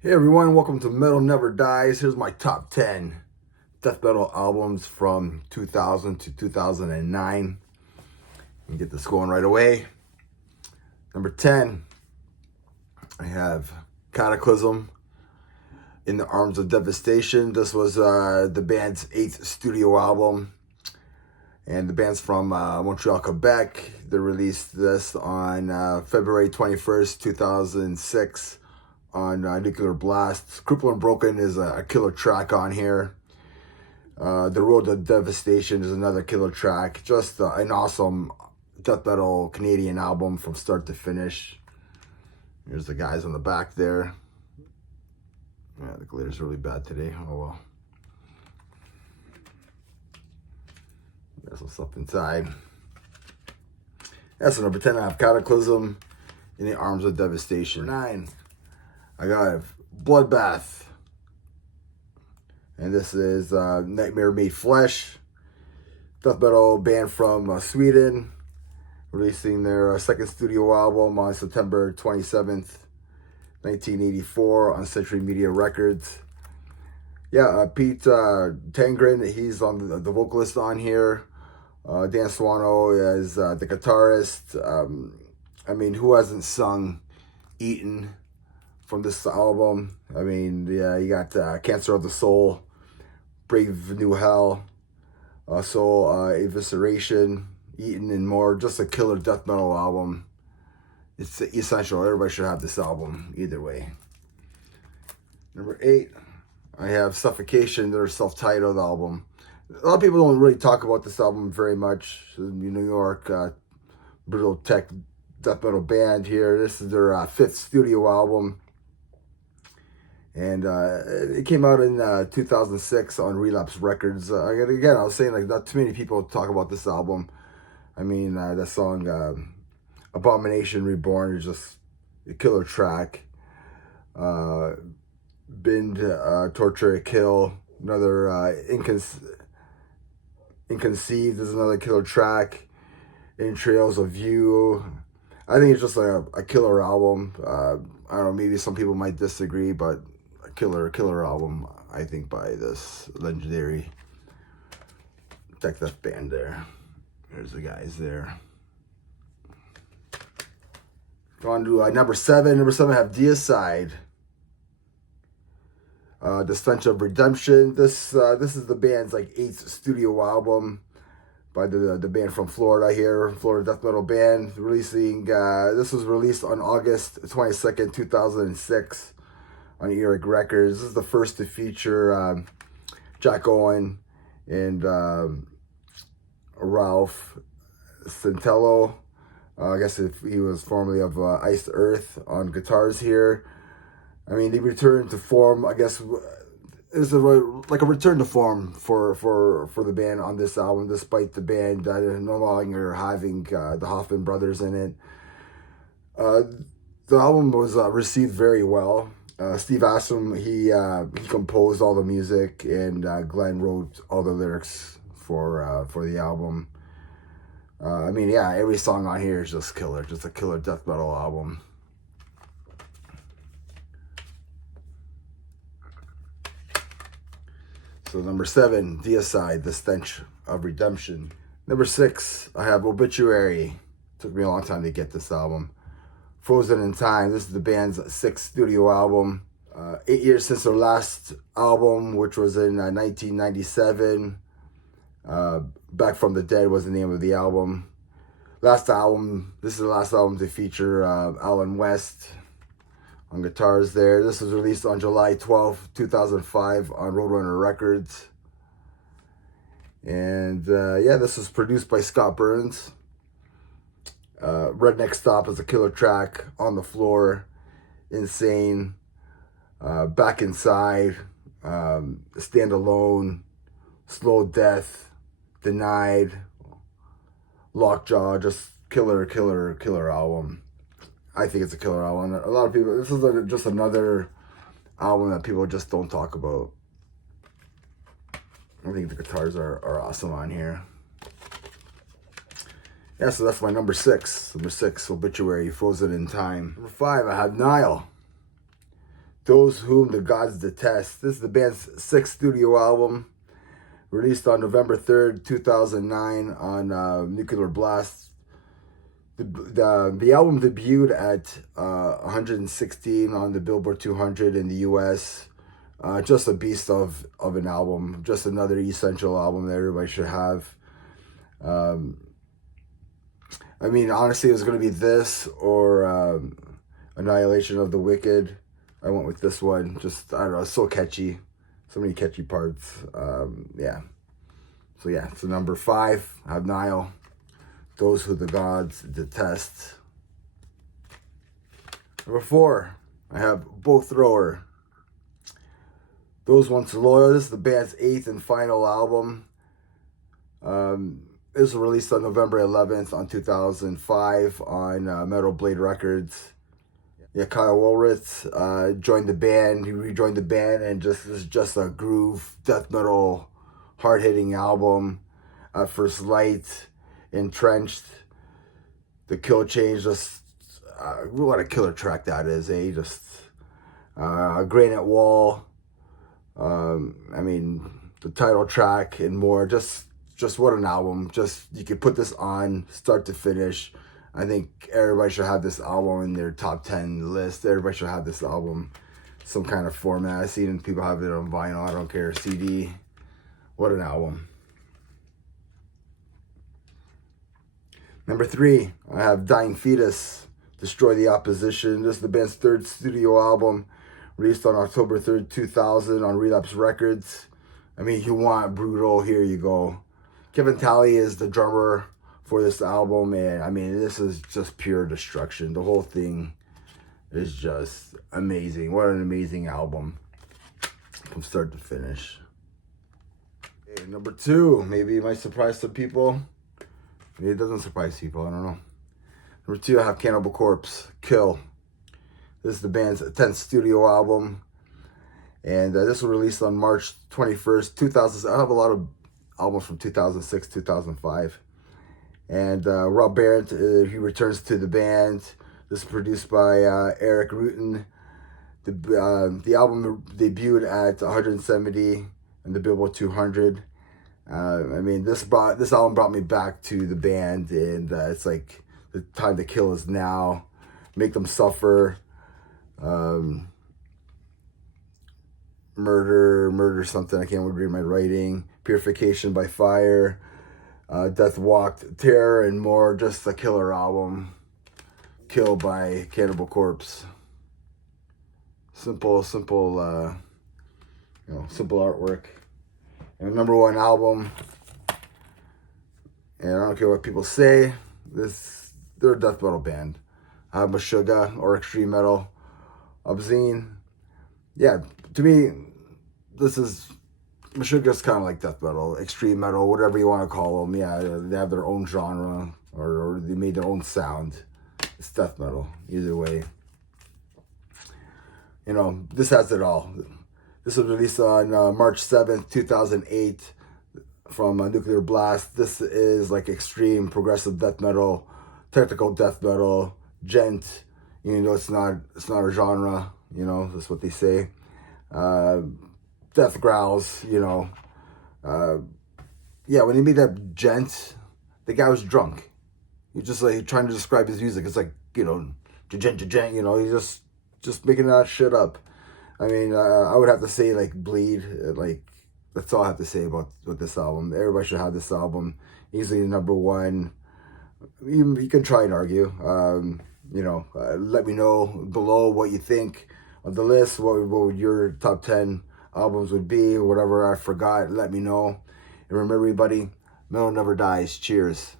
Hey everyone, welcome to Metal Never Dies. Here's my top 10 death metal albums from 2000 to 2009. And get this going right away. Number 10, I have Cataclysm, In the Arms of Devastation. This was the band's 8th studio album. And the band's from Montreal, Quebec. They released this on February 21st, 2006. On Nuclear Blast. Crippled and Broken is a killer track on here. The Road to Devastation is another killer track. Just an awesome death metal Canadian album from start to finish. Here's the guys on the back there. Yeah, the glitter's really bad today. Oh well. There's some stuff inside. That's number 10. I have Cataclysm, In the Arms of Devastation. 9. I got Bloodbath. And this is Nightmare Made Flesh. Death metal band from Sweden. Releasing their second studio album on September 27th, 1984 on Century Media Records. Yeah, Pete Tangren, he's on the vocalist on here. Dan Swano is the guitarist. I mean, who hasn't sung Eaten from this album? I mean, yeah, you got Cancer of the Soul, Brave New Hell, Soul Evisceration, Eaten, and more. Just a killer death metal album. It's essential. Everybody should have this album, either way. Number 8, I have Suffocation, their self-titled album. A lot of people don't really talk about this album very much. New York, brutal tech death metal band here. This is their 5th studio album. And it came out in 2006 on Relapse Records. Again, I was saying, like, not too many people talk about this album. I mean, that song, Abomination Reborn, is just a killer track. Bind, Torture, Kill, another Inconceived is another killer track. Entrails of You. I think it's just like a killer album. I don't know, maybe some people might disagree, but a killer album, I think, by this legendary tech death band there. There's the guys there. On to number 7. Number 7, I have Deicide. The Stench of Redemption. This is the band's like 8th studio album by the band from Florida here, Florida death metal band. Releasing this was released on August 22nd, 2006 on Earache Records. This is the first to feature Jack Owen and Ralph Centello. I guess if he was formerly of Iced Earth on guitars here. I mean, they returned to form. I guess it's like a return to form for the band on this album, despite the band no longer having the Hoffman brothers in it. The album was received very well. Steve Asum, he composed all the music, and Glenn wrote all the lyrics for the album. I mean, yeah, every song on here is just killer, just a killer death metal album. So number 7, Deicide, The Stench of Redemption. Number 6, I have Obituary. Took me a long time to get this album. Frozen in Time. This is the band's 6th studio album. 8 years since their last album, which was in 1997. Back from the Dead was the name of the album. Last album, this is the last album to feature Alan West on guitars there. This was released on July 12th, 2005 on Roadrunner Records. And yeah, this was produced by Scott Burns. Redneck Stop is a killer track. On the Floor, Insane, Back Inside, Stand Alone, Slow Death, Denied, Lockjaw, just killer album. I think it's a killer album. A lot of people, this is just another album that people just don't talk about. I think the guitars are awesome on here. Yeah, so that's my number 6. Number 6, Obituary, Frozen in Time. Number 5, I have Nile. Those Whom the Gods Detest. This is the band's sixth studio album, released on November 3rd, 2009 on Nuclear Blast. The album debuted at 116 on the Billboard 200 in the US. Just a beast of an album. Just another essential album that everybody should have. I mean, honestly, it was going to be this or Annihilation of the Wicked. I went with this one. Just, I don't know, it's so catchy. So many catchy parts. Yeah. So yeah, so number 5, I have Nile. Those Who the Gods Detest. Number 4, I have Bow Thrower. Those Once Loyal. This is the band's 8th and final album. It was released on November 11th on 2005 on Metal Blade Records. Yeah, Kyle Woolritz joined the band. He rejoined the band, and this is just a groove death metal, hard-hitting album. At First Light, Entrenched, The Kill Change. Just what a killer track that is, eh? Just Granite Wall. I mean, the title track and more. Just what an album. Just, you could put this on start to finish. I think everybody should have this album in their top 10 list. Everybody should have this album some kind of format. I've seen people have it on vinyl. I don't care. CD. What an album. Number 3, I have Dying Fetus, Destroy the Opposition. This is the band's 3rd studio album, released on October 3rd, 2000 on Relapse Records. I mean, you want brutal, here you go. Kevin Talley is the drummer for this album, and I mean, this is just pure destruction. The whole thing is just amazing. What an amazing album from start to finish. Okay, number 2, maybe it might surprise some people. Maybe it doesn't surprise people, I don't know. Number 2, I have Cannibal Corpse, Kill. This is the band's 10th studio album, and this was released on March 21st, 2000. I have a lot of albums from 2006, 2005. And Rob Barrett, he returns to the band. This is produced by Eric Rutan. The album debuted at 170 in the Billboard 200. I mean, this album brought me back to the band, and it's like the time to kill is now. Make Them Suffer. Murder something. I can't read my writing. Purification by Fire. Death Walked, Terror, and more. Just a killer album. Kill by Cannibal Corpse. Simple artwork. And number 1 album. And I don't care what people say. They're a death metal band. I have Meshuggah, or extreme metal. Obscene. Yeah, to me, Meshuggah's kind of like death metal, extreme metal, whatever you want to call them. Yeah, they have their own genre, or they made their own sound. It's death metal, either way. You know, this has it all. This was released on March 7th, 2008 from Nuclear Blast. This is like extreme progressive death metal, technical death metal, gent. You know, it's not a genre, you know, that's what they say. Death growls, you know. Yeah, when he made that gent, the guy was drunk. He just like trying to describe his music. It's like, you know, gent, you know, he's just making that shit up. I mean, I would have to say like Bleed, like that's all I have to say about this album. Everybody should have this album. Easily number 1. You can try and argue. You know, let me know below what you think of the list. What would your top 10 albums would be? Whatever I forgot, let me know. And remember, everybody, metal never dies. Cheers.